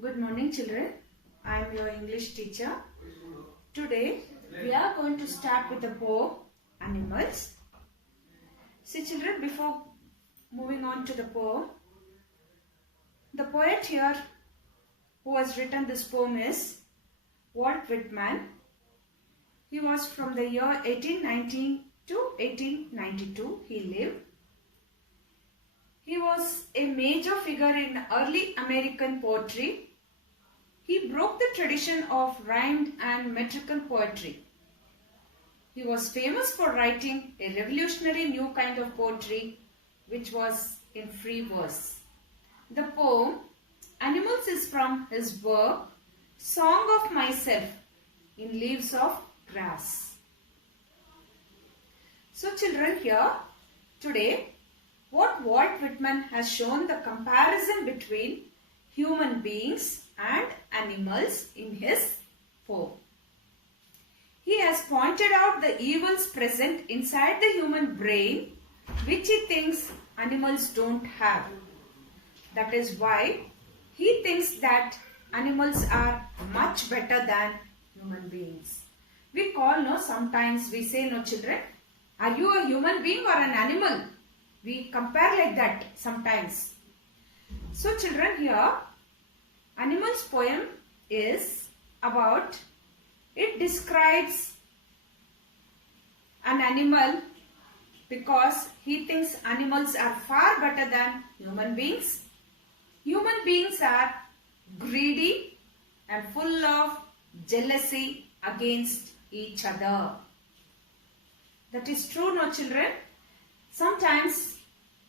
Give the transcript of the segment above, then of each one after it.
Good morning children. I am your English teacher. Today we are going to start with the poem Animals. See children, before moving on to the poem, the poet here who has written this poem is Walt Whitman. He was from the year 1819 to 1892 he lived. He was a major figure in early American poetry. He broke the tradition of rhymed and metrical poetry. He was famous for writing a revolutionary new kind of poetry which was in free verse. The poem Animals is from his work Song of Myself in Leaves of Grass. So children, here today what Walt Whitman has shown the comparison between human beings and animals in his poem. He has pointed out the evils present inside the human brain which he thinks animals don't have. That is why he thinks that animals are much better than human beings. We sometimes we say, no children, are you a human being or an animal? We compare like that sometimes. So children, here Animals poem is about, it describes an animal because he thinks animals are far better than human beings. Human beings are greedy and full of jealousy against each other. That is true, no children? Sometimes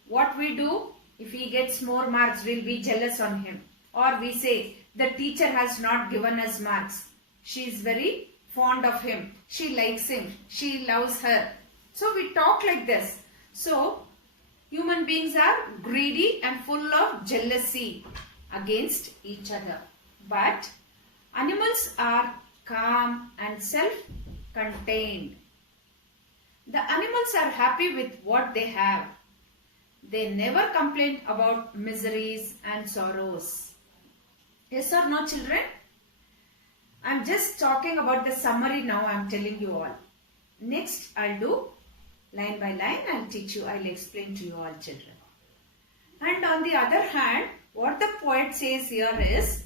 what we do, if he gets more marks, we'll be jealous on him. Or we say, the teacher has not given us marks. She is very fond of him. She likes him. She loves her. So we talk like this. So, human beings are greedy and full of jealousy against each other. But animals are calm and self-contained. The animals are happy with what they have. They never complain about miseries and sorrows. Yes or no, children? I am just talking about the summary now. I am telling you all. Next, I'll do line by line. I'll teach you. I'll explain to you all, children. And on the other hand, what the poet says here is,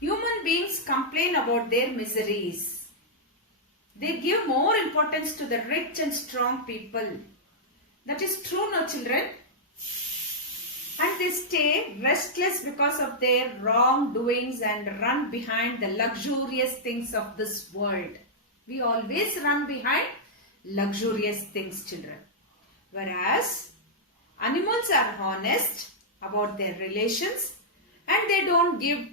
human beings complain about their miseries. They give more importance to the rich and strong people. That is true, no children? And they stay restless because of their wrongdoings and run behind the luxurious things of this world. We always run behind luxurious things, children. Whereas animals are honest about their relations and they don't give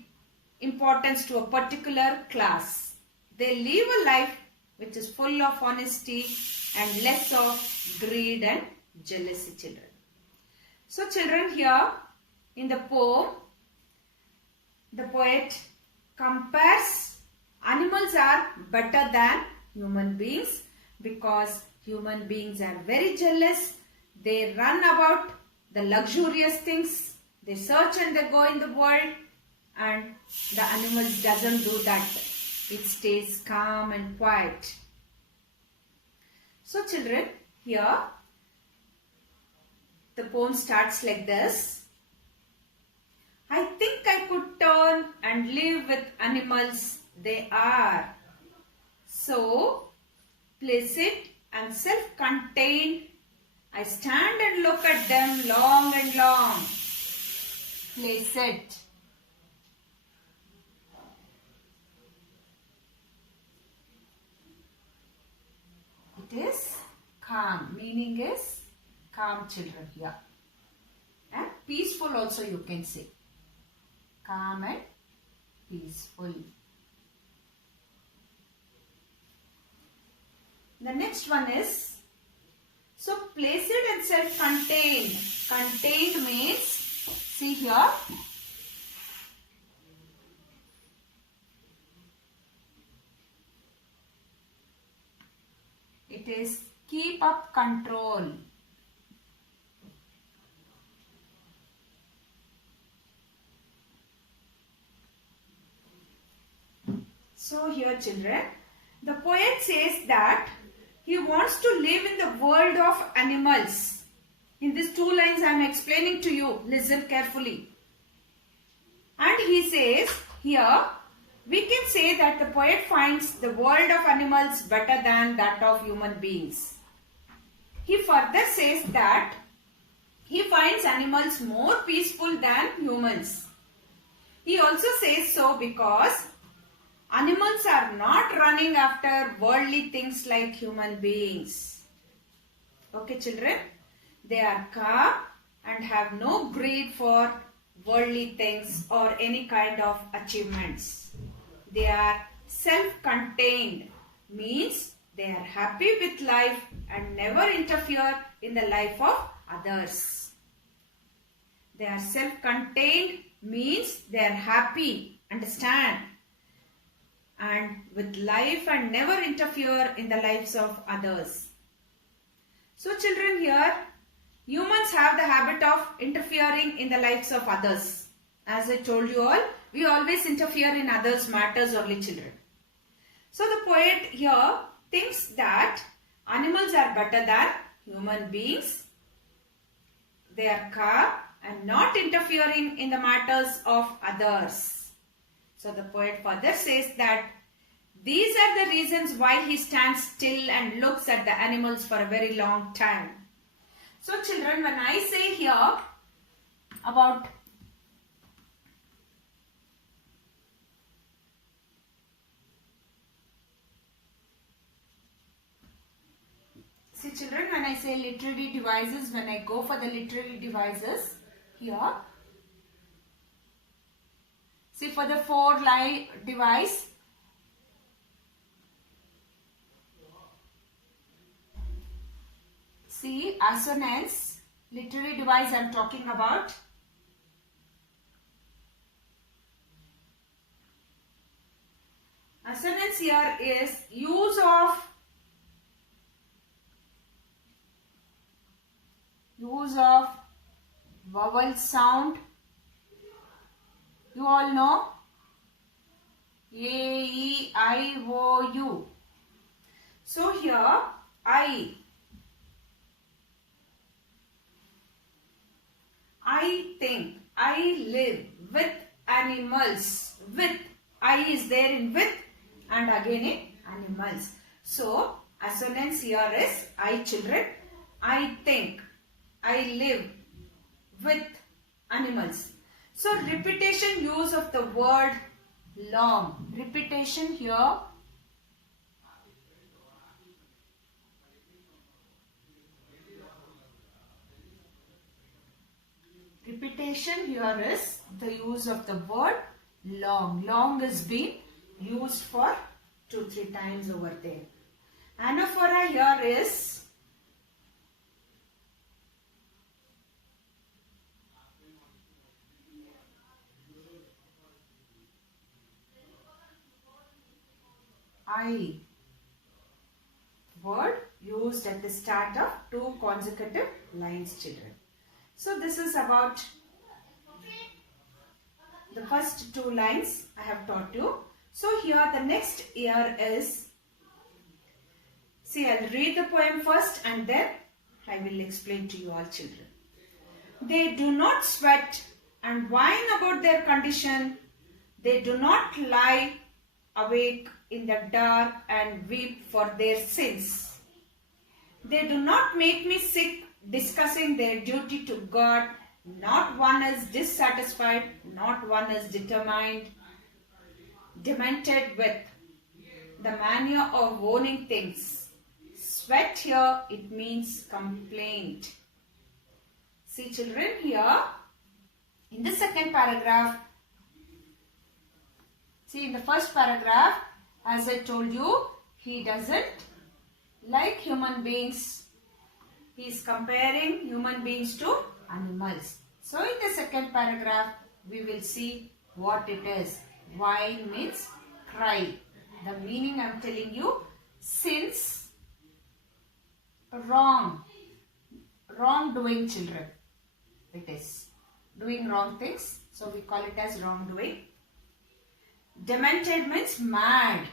importance to a particular class. They live a life which is full of honesty and less of greed and jealousy, children. So children, here in the poem, the poet compares animals are better than human beings because human beings are very jealous. They run about the luxurious things. They search and they go in the world, and the animals doesn't do that. It stays calm and quiet. So children, here the poem starts like this. I think I could turn and live with animals they are. So, placid and self-contained, I stand and look at them long and long. Placid. It is calm. Meaning is calm, children, here. And peaceful also you can say. Calm and peaceful. The next one is, so placid and self-contained. Contained means, see here, it is keep up control. So here children, the poet says that he wants to live in the world of animals. In these 2 lines I am explaining to you. Listen carefully. And he says here, we can say that the poet finds the world of animals better than that of human beings. He further says that he finds animals more peaceful than humans. He also says so because animals are not running after worldly things like human beings. Okay children, they are calm and have no greed for worldly things or any kind of achievements. They are self-contained, means they are happy with life and never interfere in the life of others. They are self-contained, means they are happy, understand, and with life and never interfere in the lives of others. So children, here humans have the habit of interfering in the lives of others. As I told you all, we always interfere in others' matters only children. So the poet here thinks that animals are better than human beings. They are calm and not interfering in the matters of others. So the poet further says that these are the reasons why he stands still and looks at the animals for a very long time. So children, when I say here about children, when I say literary devices, when I go for the literary devices here, see for the 4-line device, see assonance, literary device I am talking about. Assonance here is use of vowel sound. You all know A, E, I, O, U. So here I think, I live with animals. With, I is there in with and again in animals. So assonance here is I children. I think, I live with animals. So repetition use of the word long. Repetition here. Repetition here is the use of the word long. Long is being used for 2-3 times over there. Anaphora here is I word used at the start of 2 consecutive lines children. So this is about the first 2 lines I have taught you. So here the next here is, see I will read the poem first and then I will explain to you all children. They do not sweat and whine about their condition. They do not lie awake in the dark and weep for their sins. They do not make me sick discussing their duty to God. Not one is dissatisfied, not one is demented with the mania of owning things. Sweat here, it means complaint. See children, here in the second paragraph, see in the first paragraph, as I told you, he doesn't like human beings. He is comparing human beings to animals. So in the second paragraph, we will see what it is. Whine means cry. The meaning I am telling you, since wrongdoing children. It is doing wrong things. So we call it as wrongdoing. Demented means mad.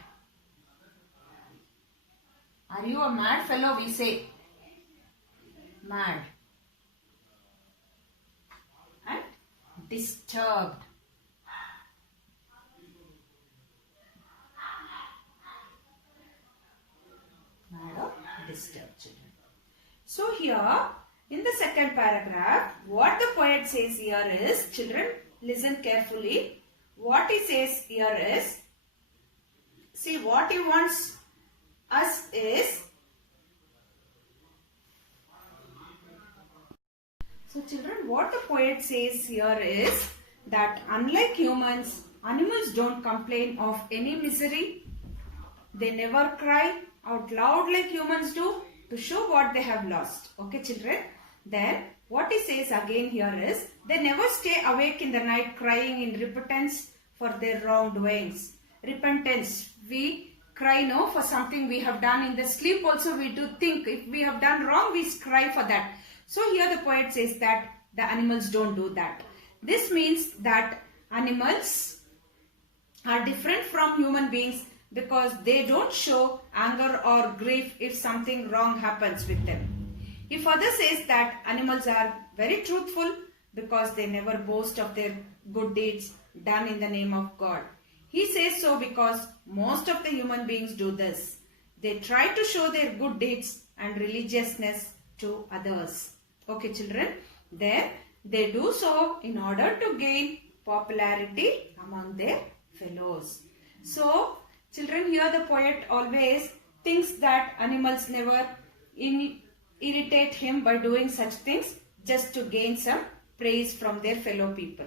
Are you a mad fellow? We say mad. And disturbed. Mad or disturbed children. So here in the second paragraph, what the poet says here is, children listen carefully. What he says here is, see what he wants us is, so children, what the poet says here is that unlike humans, animals don't complain of any misery. They never cry out loud like humans do to show what they have lost. Okay children? Then what he says again here is, they never stay awake in the night crying in repentance for their wrongdoings. Repentance. We cry no for something we have done in the sleep also. We do think if we have done wrong, we cry for that. So here the poet says that the animals don't do that. This means that animals are different from human beings because they don't show anger or grief if something wrong happens with them. He further says that animals are very truthful because they never boast of their good deeds done in the name of God. He says so because most of the human beings do this. They try to show their good deeds and religiousness to others. Okay children, then they do so in order to gain popularity among their fellows. So children, here the poet always thinks that animals never irritate him by doing such things just to gain some praise from their fellow people.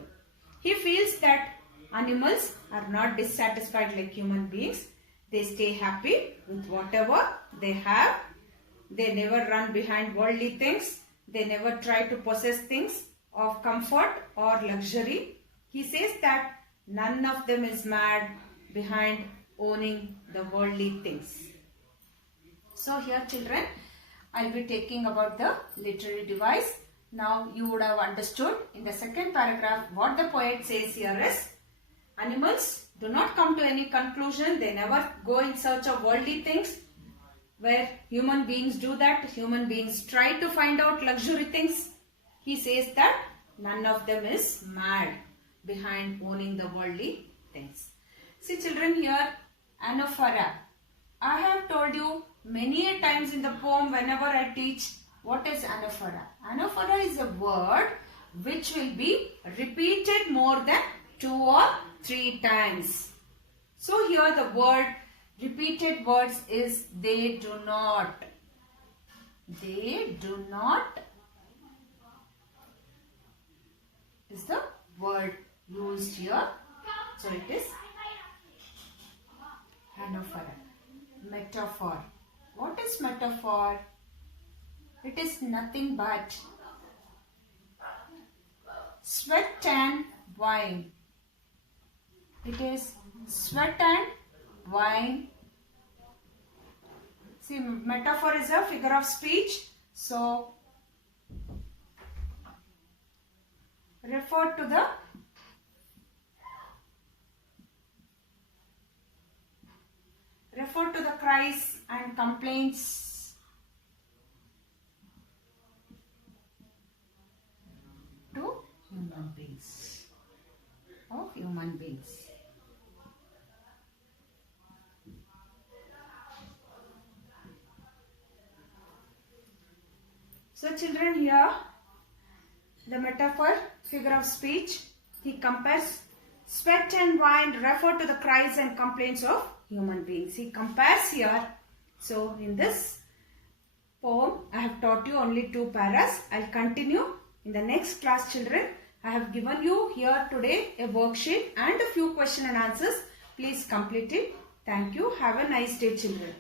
He feels that animals are not dissatisfied like human beings. They stay happy with whatever they have. They never run behind worldly things. They never try to possess things of comfort or luxury. He says that none of them is mad behind owning the worldly things. So here children, I'll be taking about the literary device. Now you would have understood in the second paragraph what the poet says here is, animals do not come to any conclusion. They never go in search of worldly things. Where human beings do that, human beings try to find out luxury things. He says that none of them is mad behind owning the worldly things. See children, here anaphora. I have told you many a times in the poem whenever I teach what is anaphora. Anaphora is a word which will be repeated more than 2 or 3 times. So here the word repeated words is they do not. They do not is the word used here. So it is anaphora. Metaphor. What is metaphor? It is nothing but sweat and wine. It is sweat and wine. See, metaphor is a figure of speech. So, refer to the cries and complaints to human beings. Of human beings. So children, here the metaphor, figure of speech, he compares sweat and wine refer to the cries and complaints of human beings. He compares here. So in this poem, I have taught you only 2 paras. I'll continue in the next class children. I have given you here today a worksheet and a few question and answers. Please complete it. Thank you. Have a nice day children.